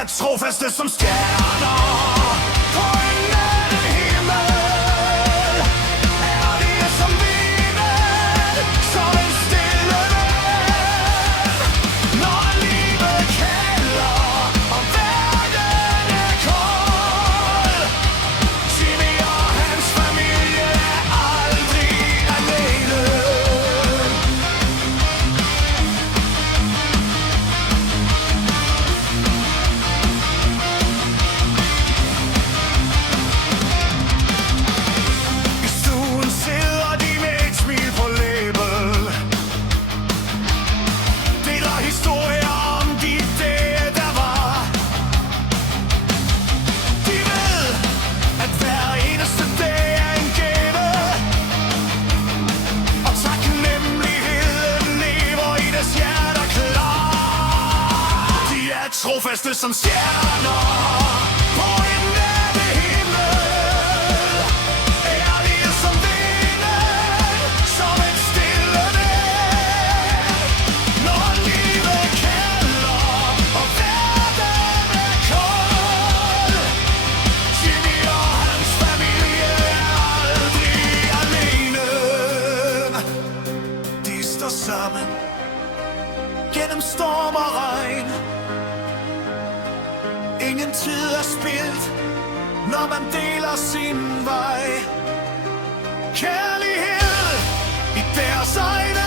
er trofaste som stjerner på en nattehimmel. Ærlige som vinden, som en stille ven. Når livet kalder og verden er kold, Jimmy og hans familie er aldrig alene. I stuen sidder de med et smil på læben, deler historier om de dage, der var. De ved, at hver eneste dag er en gave, og taknemmeligheden lever i deres hjerter klar. De er trofaste som stjerner på en nattehimmel. Ærlige som vinden, som en stille ven. Når livet kalder og verden er kold, Jimmy og hans familie er aldrig alene. De står sammen gennem storm og regn. Ingen tid er spildt, når man deler sin vej. Kærlighed i deres egne